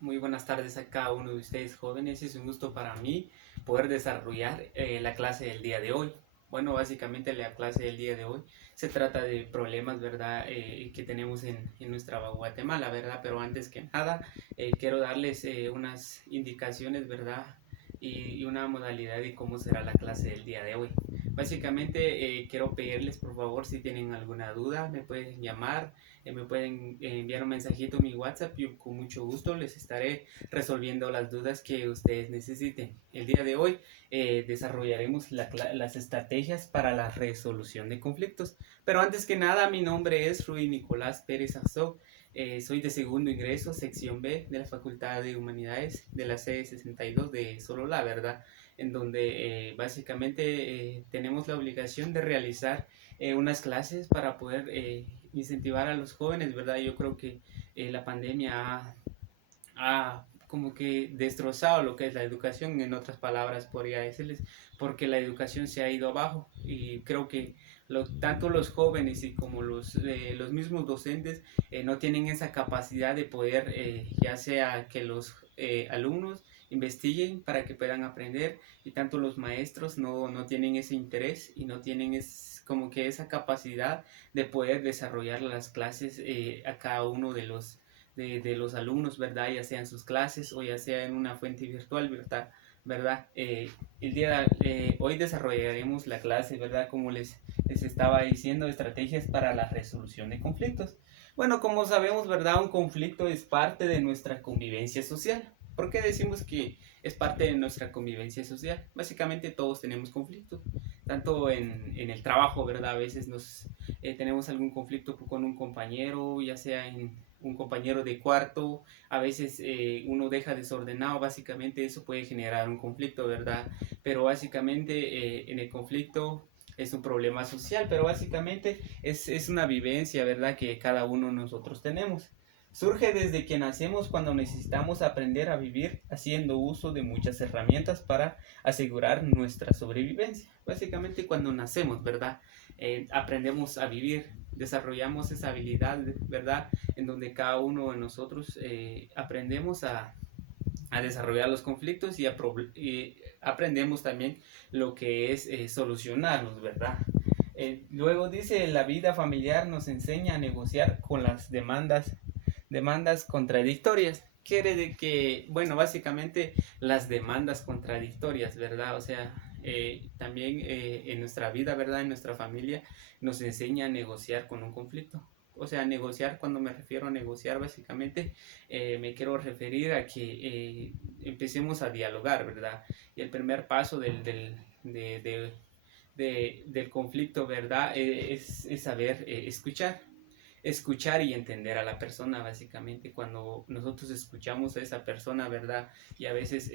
Muy buenas tardes a cada uno de ustedes jóvenes. Es un gusto para mí poder desarrollar la clase del día de hoy. Bueno, básicamente la clase del día de hoy se trata de problemas, ¿verdad? Que tenemos en nuestra Guatemala, ¿verdad? Pero antes que nada, quiero darles unas indicaciones, ¿verdad? Y una modalidad de cómo será la clase del día de hoy. Básicamente, quiero pedirles, por favor, si tienen alguna duda, me pueden llamar, me pueden enviar un mensajito a mi WhatsApp y con mucho gusto les estaré resolviendo las dudas que ustedes necesiten. El día de hoy desarrollaremos las estrategias para la resolución de conflictos. Pero antes que nada, mi nombre es Rui Nicolás Pérez Azó. Soy de segundo ingreso, sección B de la Facultad de Humanidades de la sede 62 de Sololá, ¿verdad? En donde básicamente tenemos la obligación de realizar unas clases para poder incentivar a los jóvenes, ¿verdad? Yo creo que la pandemia ha como que destrozado lo que es la educación, en otras palabras podría decirles, porque la educación se ha ido abajo y creo que tanto los jóvenes y como los mismos docentes no tienen esa capacidad de poder, ya sea que los alumnos investiguen para que puedan aprender y tanto los maestros no tienen ese interés y no tienen como que esa capacidad de poder desarrollar las clases a cada uno de los alumnos, ¿verdad? Ya sea en sus clases o ya sea en una fuente virtual, ¿verdad? Hoy desarrollaremos la clase, ¿verdad? Como les estaba diciendo, estrategias para la resolución de conflictos. Bueno, como sabemos, ¿verdad? Un conflicto es parte de nuestra convivencia social. ¿Por qué decimos que es parte de nuestra convivencia social? Básicamente todos tenemos conflictos, tanto en el trabajo, ¿verdad? A veces tenemos algún conflicto con un compañero, ya sea en un compañero de cuarto, a veces uno deja desordenado, básicamente eso puede generar un conflicto, ¿verdad? Pero básicamente en el conflicto es un problema social, pero básicamente es una vivencia, ¿verdad? Que cada uno de nosotros tenemos. Surge desde que nacemos cuando necesitamos aprender a vivir haciendo uso de muchas herramientas para asegurar nuestra sobrevivencia. Básicamente cuando nacemos, ¿verdad? Aprendemos a vivir, desarrollamos esa habilidad, ¿verdad? En donde cada uno de nosotros aprendemos a desarrollar los conflictos y aprendemos también lo que es solucionarlos, ¿verdad? Luego dice, la vida familiar nos enseña a negociar con las demandas contradictorias. Quiere de que, bueno, básicamente las demandas contradictorias, ¿verdad? O sea, también en nuestra vida, ¿verdad? En nuestra familia nos enseña a negociar con un conflicto. O sea, negociar, cuando me refiero a negociar, básicamente me quiero referir a que empecemos a dialogar, ¿verdad? Y el primer paso del conflicto, ¿verdad? Es saber escuchar y entender a la persona, básicamente. Cuando nosotros escuchamos a esa persona, ¿verdad? Y a veces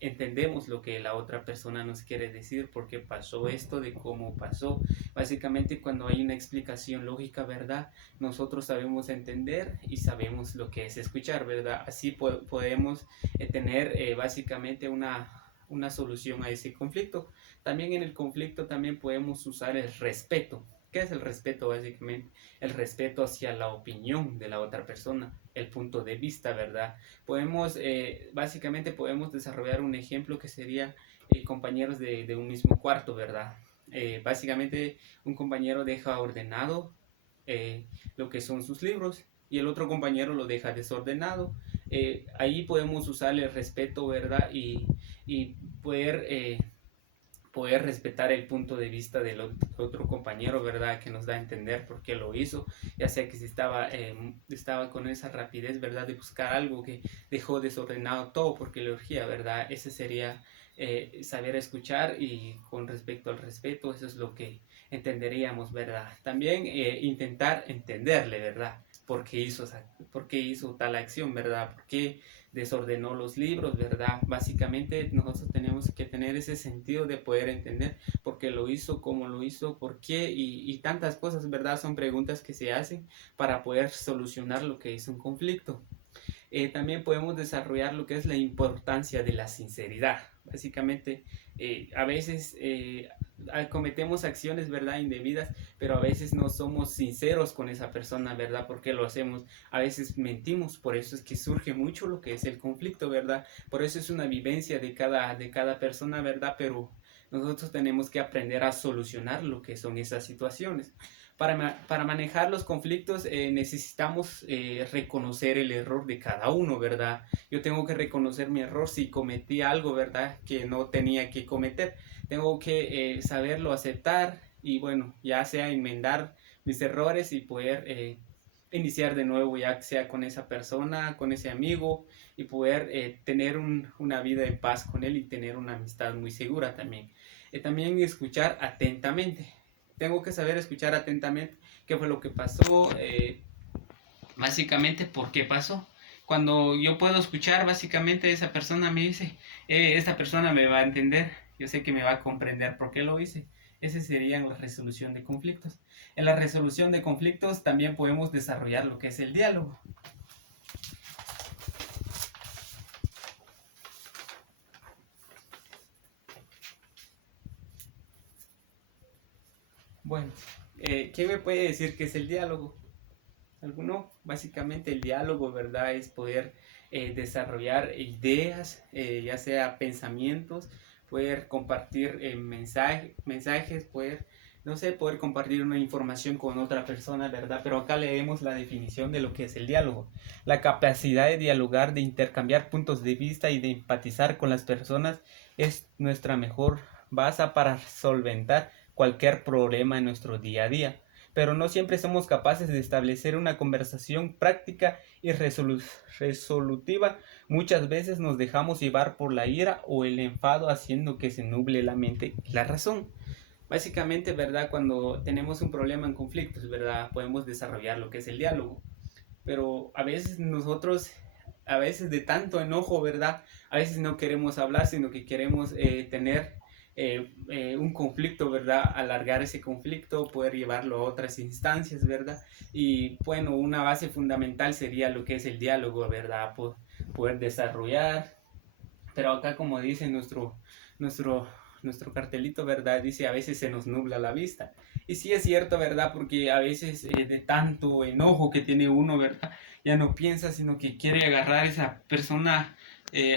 entendemos lo que la otra persona nos quiere decir, por qué pasó esto, de cómo pasó. Básicamente cuando hay una explicación lógica, ¿verdad? Nosotros sabemos entender y sabemos lo que es escuchar, ¿verdad? Así podemos tener básicamente una solución a ese conflicto. También en el conflicto también podemos usar el respeto. ¿Qué es el respeto? Básicamente el respeto hacia la opinión de la otra persona, el punto de vista, ¿verdad? Básicamente podemos desarrollar un ejemplo que sería compañeros de un mismo cuarto, ¿verdad? Básicamente un compañero deja ordenado lo que son sus libros y el otro compañero lo deja desordenado. Ahí podemos usar el respeto, ¿verdad? Y poder respetar el punto de vista del otro compañero, ¿verdad? Que nos da a entender por qué lo hizo, ya sea que si estaba con esa rapidez, ¿verdad? De buscar algo que dejó desordenado todo porque le urgía, ¿verdad? Ese sería saber escuchar, y con respecto al respeto, eso es lo que entenderíamos, ¿verdad? También intentar entenderle, ¿verdad? Por qué hizo tal acción, ¿verdad? ¿Por qué desordenó los libros, ¿verdad? Básicamente nosotros tenemos que tener ese sentido de poder entender por qué lo hizo, cómo lo hizo, por qué y tantas cosas, ¿verdad? Son preguntas que se hacen para poder solucionar lo que es un conflicto. También podemos desarrollar lo que es la importancia de la sinceridad. Básicamente, a veces cometemos acciones, ¿verdad? Indebidas, pero a veces no somos sinceros con esa persona, ¿verdad? ¿Por qué lo hacemos? A veces mentimos, por eso es que surge mucho lo que es el conflicto, ¿verdad? Por eso es una vivencia de cada persona, ¿verdad? Pero nosotros tenemos que aprender a solucionar lo que son esas situaciones. Para manejar los conflictos necesitamos reconocer el error de cada uno, ¿verdad? Yo tengo que reconocer mi error si cometí algo, ¿verdad? Que no tenía que cometer. Tengo que saberlo aceptar y bueno, ya sea enmendar mis errores y poder iniciar de nuevo, ya sea con esa persona, con ese amigo y poder tener una vida en paz con él y tener una amistad muy segura también. También escuchar atentamente. Tengo que saber escuchar atentamente qué fue lo que pasó, básicamente por qué pasó. Cuando yo puedo escuchar, básicamente esa persona me dice, esta persona me va a entender, yo sé que me va a comprender por qué lo hice. Esa sería la resolución de conflictos. En la resolución de conflictos también podemos desarrollar lo que es el diálogo. Bueno, ¿quién me puede decir qué es el diálogo? ¿Alguno? Básicamente el diálogo, ¿verdad? Es poder desarrollar ideas, ya sea pensamientos, poder compartir mensajes, poder, no sé, poder compartir una información con otra persona, ¿verdad? Pero acá leemos la definición de lo que es el diálogo. La capacidad de dialogar, de intercambiar puntos de vista y de empatizar con las personas es nuestra mejor base para solventar cualquier problema en nuestro día a día, pero no siempre somos capaces de establecer una conversación práctica y resolutiva. Muchas veces nos dejamos llevar por la ira o el enfado, haciendo que se nuble la mente y la razón. Básicamente, ¿verdad? Cuando tenemos un problema en conflictos, ¿verdad? Podemos desarrollar lo que es el diálogo, pero a veces nosotros, a veces de tanto enojo, ¿verdad? A veces no queremos hablar, sino que queremos tener un conflicto, ¿verdad? Alargar ese conflicto, poder llevarlo a otras instancias, ¿verdad? Y bueno, una base fundamental sería lo que es el diálogo, ¿verdad? Poder desarrollar, pero acá como dice nuestro, nuestro cartelito, ¿verdad? Dice a veces se nos nubla la vista. Y sí es cierto, ¿verdad? Porque a veces de tanto enojo que tiene uno, ¿verdad? Ya no piensa, sino que quiere agarrar a esa persona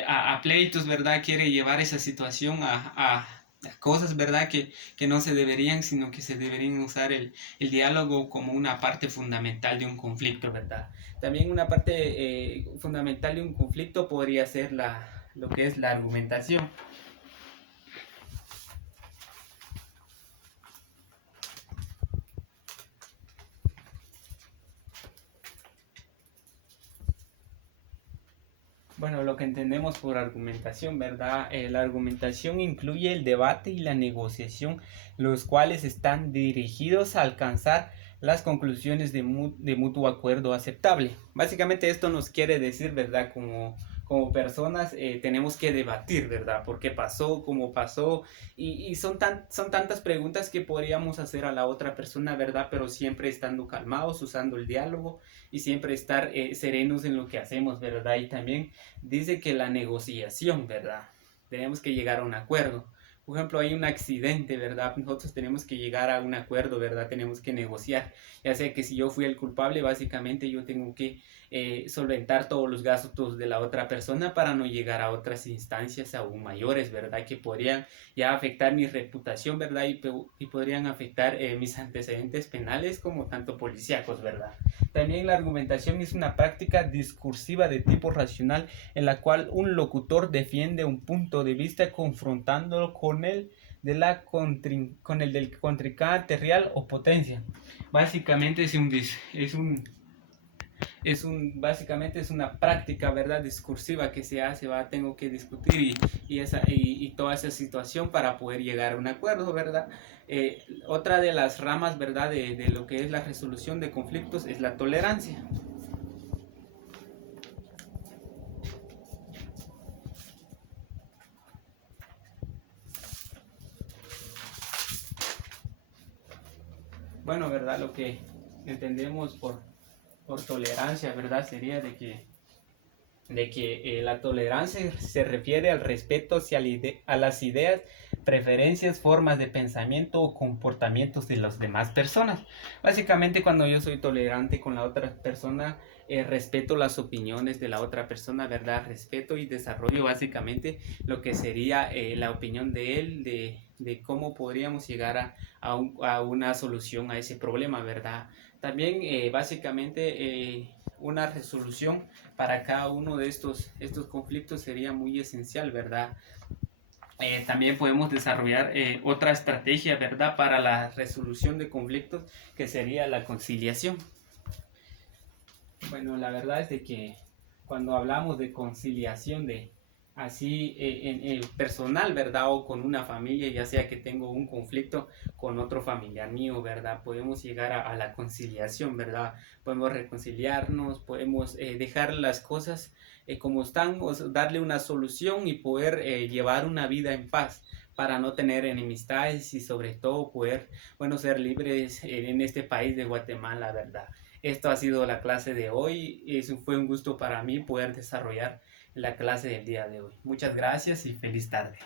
a pleitos, ¿verdad? Quiere llevar esa situación a cosas, ¿verdad? Que no se deberían, sino que se deberían usar el diálogo como una parte fundamental de un conflicto, ¿verdad? También una parte fundamental de un conflicto podría ser lo que es la argumentación. Bueno, lo que entendemos por argumentación, ¿verdad? La argumentación incluye el debate y la negociación, los cuales están dirigidos a alcanzar las conclusiones de mutuo acuerdo aceptable. Básicamente esto nos quiere decir, ¿verdad? Como personas tenemos que debatir, ¿verdad? ¿Por qué pasó? ¿Cómo pasó? Y son tantas preguntas que podríamos hacer a la otra persona, ¿verdad? Pero siempre estando calmados, usando el diálogo y siempre estar serenos en lo que hacemos, ¿verdad? Y también dice que la negociación, ¿verdad? Tenemos que llegar a un acuerdo. Por ejemplo, hay un accidente, ¿verdad? Nosotros tenemos que llegar a un acuerdo, ¿verdad? Tenemos que negociar. Ya sea que si yo fui el culpable, básicamente yo tengo que solventar todos los gastos de la otra persona para no llegar a otras instancias aún mayores, ¿verdad? Que podrían ya afectar mi reputación, ¿verdad? Y podrían afectar mis antecedentes penales como tanto policíacos, ¿verdad? También la argumentación es una práctica discursiva de tipo racional en la cual un locutor defiende un punto de vista confrontándolo con el con el del contrincante real o potencia. Básicamente básicamente es una práctica, ¿verdad? Discursiva que se hace, ¿va? Tengo que discutir y toda esa situación para poder llegar a un acuerdo, ¿verdad? Otra de las ramas, ¿verdad? De lo que es la resolución de conflictos es la tolerancia. Bueno, ¿verdad? Lo que entendemos por tolerancia, ¿verdad? Sería de que de que la tolerancia se refiere al respeto hacia a las ideas, preferencias, formas de pensamiento o comportamientos de las demás personas. Básicamente, cuando yo soy tolerante con la otra persona, respeto las opiniones de la otra persona, ¿verdad? Respeto y desarrollo básicamente lo que sería la opinión de él, de cómo podríamos llegar a una solución a ese problema, ¿verdad? También básicamente una resolución para cada uno de estos conflictos sería muy esencial, ¿verdad? También podemos desarrollar otra estrategia, ¿verdad? Para la resolución de conflictos, que sería la conciliación. Bueno, la verdad es de que cuando hablamos de conciliación de así en personal, ¿verdad? O con una familia, ya sea que tengo un conflicto con otro familiar mío, ¿verdad? Podemos llegar a la conciliación, ¿verdad? Podemos reconciliarnos, podemos dejar las cosas como están, o darle una solución y poder llevar una vida en paz para no tener enemistades y sobre todo poder, bueno, ser libres en este país de Guatemala, ¿verdad? Esto ha sido la clase de hoy. Fue un gusto para mí poder desarrollar la clase del día de hoy. Muchas gracias y feliz tarde.